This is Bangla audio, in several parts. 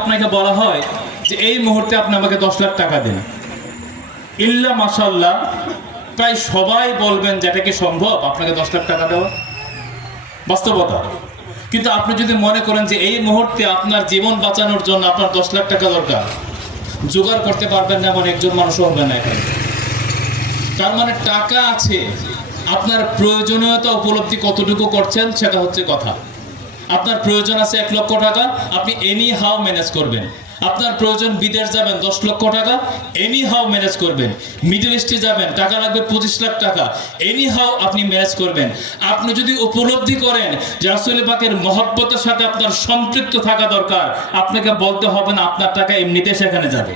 আপনাকে বলা হয় যে এই মুহূর্তে আপনি আমাকে 10 লাখ টাকা দিন, ইল্লা মাশাআল্লাহ প্রায় সবাই বলবেন যে এটা কি সম্ভব আপনাকে 10 লাখ টাকা দেওয়া, বাস্তবতা। কিন্তু আপনি যদি মনে করেন যে এই মুহূর্তে আপনার জীবন বাঁচানোর জন্য আপনার 10 লাখ টাকা দরকার, জোগাড় করতে পারবেন না এমন একজন মানুষ হবে না এখানে। তার মানে টাকা আছে, আপনার প্রয়োজনীয়তা উপলব্ধি কতটুকু করছেন সেটা হচ্ছে কথা। আপনার প্রয়োজন আছে 1 লক্ষ টাকা, আপনি এনি হাউ ম্যানেজ করবেন। আপনার প্রয়োজন বিদেশ যাবেন 10 লক্ষ টাকা, এনি হাউ ম্যানেজ করবেন। মিডল ইস্টে যাবেন, টাকা লাগবে 25 লাখ টাকা, এনি হাউ আপনি ম্যানেজ করবেন। আপনি যদি উপলব্ধি করেন যে রাসূল পাকের মহব্বতের সাথে আপনার সম্পৃক্ত থাকা দরকার, আপনাকে বলতে হবে না আপনার টাকা এমনিতে সেখানে যাবে।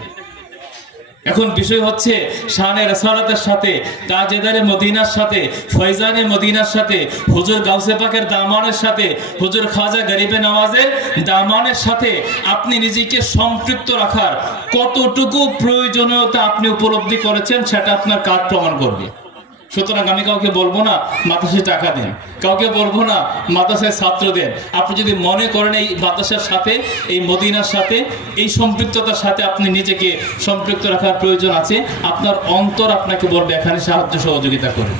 এখন বিষয় হচ্ছে শানে রাসালাতের সাথে, তাজেদারে মদিনার সাথে, ফয়জানে মদিনার সাথে, হুজুর গাউসে পাকের দামানের সাথে, হুজুর খাজা গরিবে নওয়াজের দামানের সাথে আপনি নিজেকে সম্পৃক্ত রাখার কতটুকু প্রয়োজনীয়তা আপনি উপলব্ধি করেছেন সেটা আপনার কাজ প্রমাণ করবে। সুতরাং আমি কাউকে বলবো না মাদ্রাসায় টাকা দেন, কাউকে বলবো না মাদ্রাসায় ছাত্র দেন। আপনি যদি মনে করেন এই মাদ্রাসার সাথে, এই মদিনার সাথে, এই সম্পৃক্ততার সাথে আপনি নিজেকে সম্পৃক্ত রাখার প্রয়োজন আছে, আপনার অন্তর আপনাকে বলবে এখানে সাহায্য সহযোগিতা করে।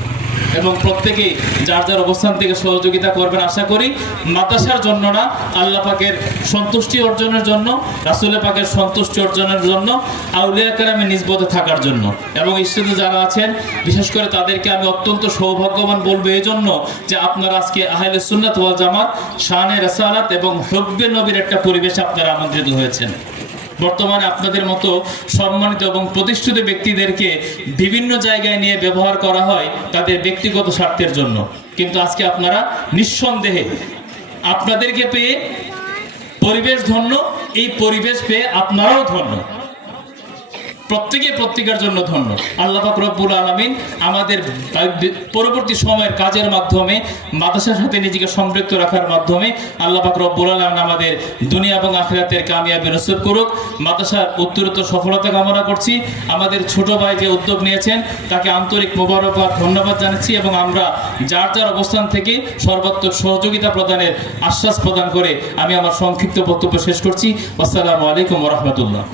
এবং প্রত্যেকেই যার যার অবস্থান থেকে সহযোগিতা করবেন আশা করি। মাদ্রাসার জন্য না, আল্লাহ পাকের সন্তুষ্টি অর্জনের জন্য, রাসূল পাকের সন্তুষ্টি অর্জনের জন্য, আউলিয়া কেরামে নিসবতে থাকার জন্য। এবং ইসলামে যারা আছেন বিশেষ করে তাদেরকে আমি অত্যন্ত সৌভাগ্যবান বলবো এই জন্য যে আপনারা আজকে আহলে সুন্নাত ওয়াল জামাত, শানে রাসালাত এবং হুব্বে নবীর একটা পরিবেশে আপনারা আমন্ত্রিত হয়েছেন। বর্তমানে আপনাদের মতো সম্মানিত এবং প্রতিষ্ঠিত ব্যক্তিদেরকে বিভিন্ন জায়গায় নিয়ে ব্যবহার করা হয় তাদের ব্যক্তিগত স্বার্থের জন্য, কিন্তু আজকে আপনারা নিঃসন্দেহে আপনাদেরকে পেয়ে পরিবেশ ধন্য, এই পরিবেশ পেয়ে আপনারাও ধন্য, প্রত্যেকে প্রত্যেকের জন্য ধন্য। আল্লাহ পাক রব্বুল আলামিন আমাদের পরবর্তী সময়ের কাজের মাধ্যমে, মাদ্রাসার সাথে নিজেকে সম্পৃক্ত রাখার মাধ্যমে আল্লাহ পাক রব্বুল আলামিন আমাদের দুনিয়া এবং আখিরাতের কামিয়াবি নসিব করুক। মাদ্রাসার উত্তরোত্তর সফলতা কামনা করছি। আমাদের ছোট ভাই যে উদ্যোগ নিয়েছেন তাকে আন্তরিক মোবারকবাদ, ধন্যবাদ জানাচ্ছি এবং আমরা যার যার অবস্থান থেকে সর্বাত্মক সহযোগিতা প্রদানের আশ্বাস প্রদান করে আমি আমার সংক্ষিপ্ত বক্তব্য শেষ করছি। আসসালামু আলাইকুম ওয়া রাহমাতুল্লাহ।